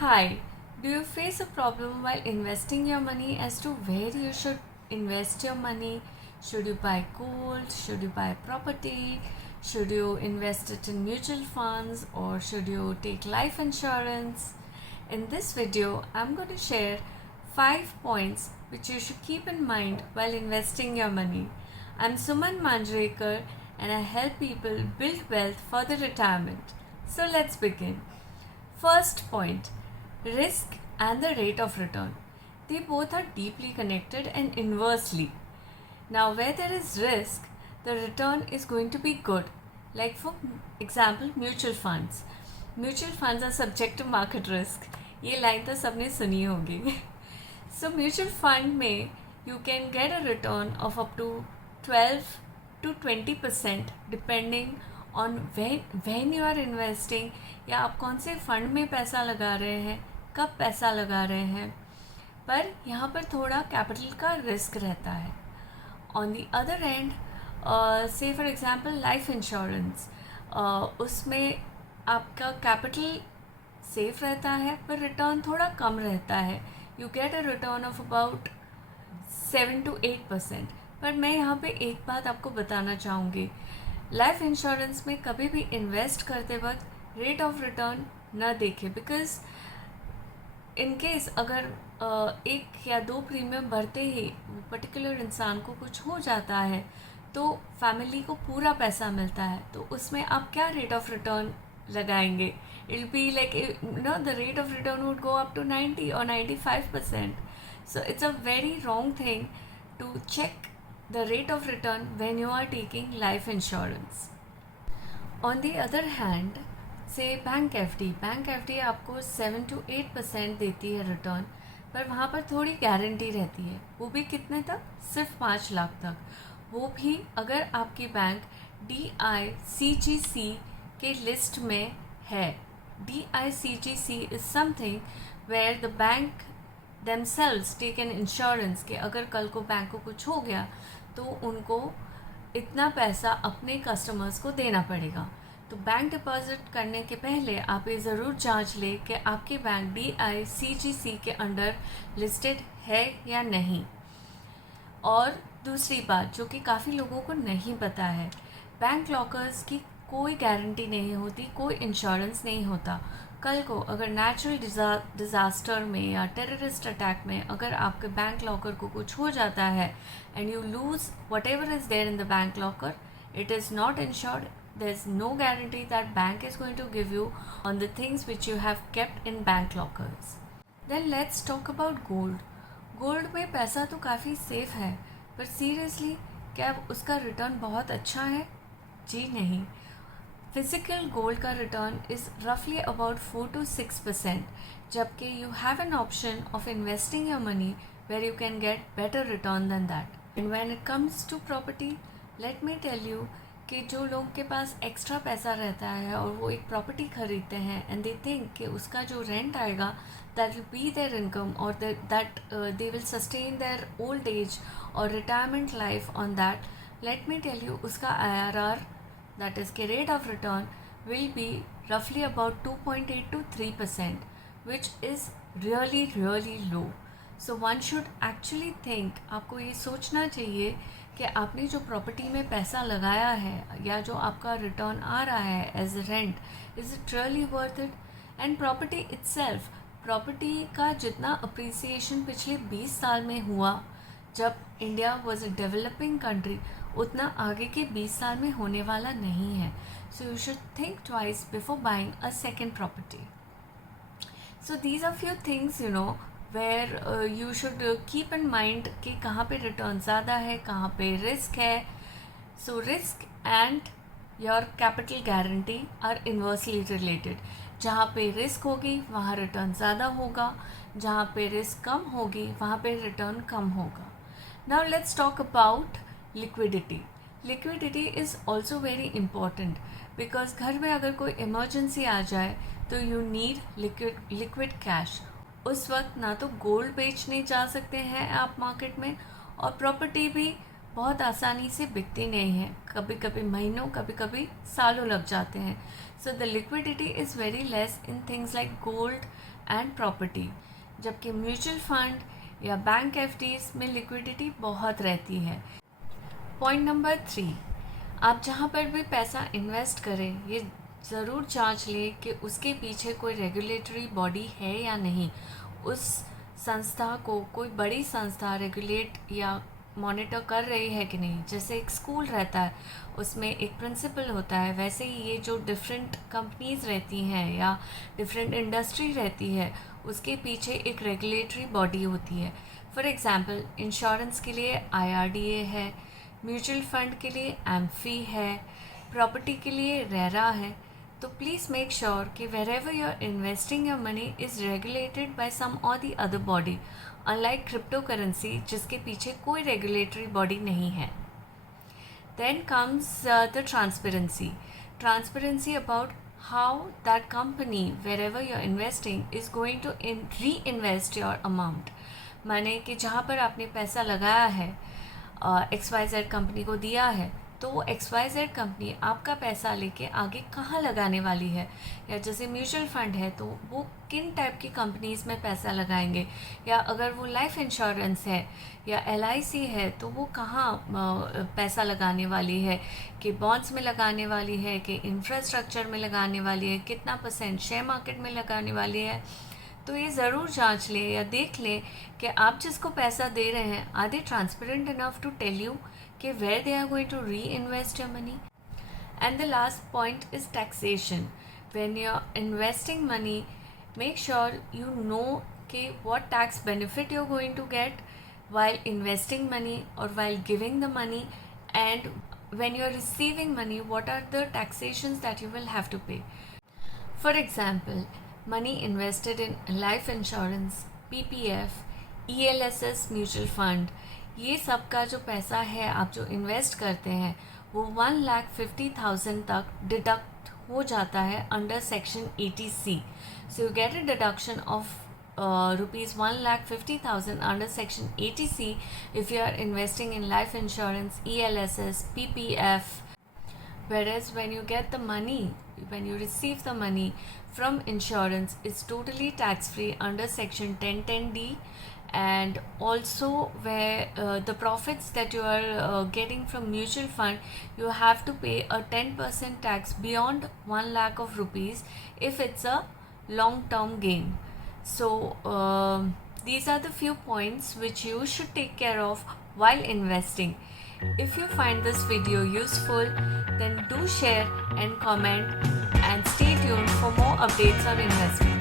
Hi, do you face a problem while investing your money as to where you should invest your money? Should you buy gold? Should you buy property? Should you invest it in mutual funds or should you take life insurance? In this video, I'm going to share 5 points which you should keep in mind while investing your money. I'm Suman Manjrekar and I help people build wealth for their retirement. So let's begin. First point, risk and the rate of return. They both are deeply connected and inversely. Now, where there is risk, the return is going to be good. Like, for example, mutual funds. Mutual funds are subject to market risk. ये line तो सबने सुनी होगी. So, mutual fund में you can get a return of up to 12 to 20% depending on when you are investing, या आप कौन से फंड में पैसा लगा रहे हैं, कब पैसा लगा रहे हैं. पर यहाँ पर थोड़ा कैपिटल का रिस्क रहता है. ऑन दी अदर एंड, से फॉर एग्जांपल लाइफ इंश्योरेंस, उसमें आपका कैपिटल सेफ रहता है पर रिटर्न थोड़ा कम रहता है. You get a return of about 7 to 8%. पर मैं यहाँ पे एक बात आपको बताना चाहूँगी. लाइफ इंश्योरेंस में कभी भी इन्वेस्ट करते वक्त रेट ऑफ रिटर्न न देखें, बिकॉज इन केस अगर एक या दो प्रीमियम भरते ही पर्टिकुलर इंसान को कुछ हो जाता है तो फैमिली को पूरा पैसा मिलता है, तो उसमें आप क्या रेट ऑफ रिटर्न लगाएंगे. It will be like the rate of return would go up to 90 or 95%. So it's a very wrong thing to check the rate of return when you are taking life insurance. On the other hand, say bank FD आपको 7 to 8% देती है return, पर वहाँ पर थोड़ी guarantee रहती है. वो भी कितने तक? सिर्फ 5 लाख तक. वो भी अगर आपकी बैंक DICGC के लिस्ट में है. DICGC is something where the bank themselves take an insurance कि अगर कल को बैंक को कुछ हो गया तो उनको इतना पैसा अपने कस्टमर्स को देना पड़ेगा. तो बैंक डिपॉजिट करने के पहले आप ये ज़रूर जांच लें कि आपकी बैंक DICGC के अंडर लिस्टेड है या नहीं. और दूसरी बात जो कि काफ़ी लोगों को नहीं पता है, बैंक लॉकर्स की कोई गारंटी नहीं होती, कोई इंश्योरेंस नहीं होता. कल को अगर नेचुरल डिज़ास्टर में या टेररिस्ट अटैक में अगर आपके बैंक लॉकर को कुछ हो जाता है and you lose whatever is there in the bank locker, it is not insured. there is no guarantee that bank is going to give you on the things which you have kept in bank lockers. Then let's talk about gold. Gold में पैसा तो काफ़ी safe है, पर seriously क्या उसका return बहुत अच्छा है? जी नहीं. फिजिकल गोल्ड का रिटर्न इज़ रफली अबाउट 4 to 6%, जबकि you have an option of investing your money where you can get better return than that. And when it comes to property, let me tell you कि जो लोगों के पास extra पैसा रहता है और वो एक प्रॉपर्टी खरीदते हैं एंड दे थिंक कि उसका जो रेंट आएगा that will be their income और that they will sustain their old age और retirement life on that. Let me tell you, उसका IRR, दैट इज़ के rate of return, will be रफली about 2.8 to 3%, which is really low. So one should actually think, आपको ये सोचना चाहिए कि आपने जो प्रॉपर्टी में पैसा लगाया है या जो आपका रिटर्न आ रहा है as a rent, is it really worth it. And property itself, property का जितना अप्रिसिएशन पिछले 20 साल में हुआ जब India was a developing country, उतना आगे के 20 साल में होने वाला नहीं है. So you should think twice before buying a second property. So these are few things where you should keep in mind कि कहाँ पे रिटर्न ज़्यादा है, कहाँ पे रिस्क है. So risk and your capital guarantee are inversely related. जहाँ पे रिस्क होगी वहाँ रिटर्न ज़्यादा होगा, जहाँ पे रिस्क कम होगी वहाँ पे रिटर्न कम होगा. Now let's talk about liquidity. Liquidity is also very important, because घर में अगर कोई इमरजेंसी आ जाए तो यू नीड लिक्विड कैश. उस वक्त ना तो गोल्ड बेचने जा सकते हैं आप मार्केट में, और प्रॉपर्टी भी बहुत आसानी से बिकती नहीं है. कभी कभी महीनों, कभी कभी सालों लग जाते हैं. So the liquidity is very less in things like gold and property, जबकि म्यूचुअल फंड या बैंक एफडीज में लिक्विडिटी बहुत रहती है। पॉइंट नंबर 3, आप जहाँ पर भी पैसा इन्वेस्ट करें ये ज़रूर जांच लें कि उसके पीछे कोई रेगुलेटरी बॉडी है या नहीं, उस संस्था को कोई बड़ी संस्था रेगुलेट या मॉनिटर कर रही है कि नहीं। जैसे एक स्कूल रहता है, उसमें एक प्रिंसिपल होता है, वैसे ही ये जो डिफरेंट कंपनीज रहती हैं या डिफरेंट इंडस्ट्री रहती है, उसके पीछे एक रेगुलेटरी बॉडी होती है। फॉर एग्ज़ाम्पल, इंश्योरेंस के लिए IRDA है, म्यूचुअल फंड के लिए AMFI है, प्रॉपर्टी के लिए रेरा है। तो प्लीज़ मेक श्योर कि wherever you are investing your money is regulated by some or the other body, unlike cryptocurrency जिसके पीछे कोई regulatory body नहीं है। Then comes the transparency about how that company wherever you are investing is going to reinvest your amount। माने कि जहाँ पर आपने पैसा लगाया है, XYZ कंपनी को दिया है, तो वो XYZ कंपनी आपका पैसा लेके आगे कहाँ लगाने वाली है। या जैसे म्यूचुअल फंड है तो वो किन टाइप की कंपनीज़ में पैसा लगाएंगे, या अगर वो लाइफ इंश्योरेंस है या LIC है तो वो कहाँ पैसा लगाने वाली है, कि बॉन्ड्स में लगाने वाली है, कि इंफ्रास्ट्रक्चर में लगाने वाली है, कितना % शेयर मार्केट में लगाने वाली है। तो ये ज़रूर जांच लें या देख लें कि आप जिसको पैसा दे रहे हैं are they transparent enough to tell you कि where they are going to reinvest your money. And the last point is taxation. When you're investing money, make sure you know what tax benefit you're going to get while investing money or while giving the money, and when you're receiving money, what are the taxations that you will have to pay. For example, money invested in life insurance, PPF, ELSS mutual fund, ये सब का जो पैसा है आप जो invest करते हैं वो 1,50,000 तक डिडक्ट हो जाता है under section 80C। So you get a deduction of ₹1,50,000 under section 80C if you are investing in life insurance, ELSS, PPF. Whereas when you get the money, when you receive the money from insurance, it's totally tax free under section 1010D. And also where the profits that you are getting from mutual fund, you have to pay a 10% tax beyond 1 lakh of rupees if it's a long term gain. So these are the few points which you should take care of while investing. If you find this video useful, then do share and comment, and stay tuned for more updates on investing.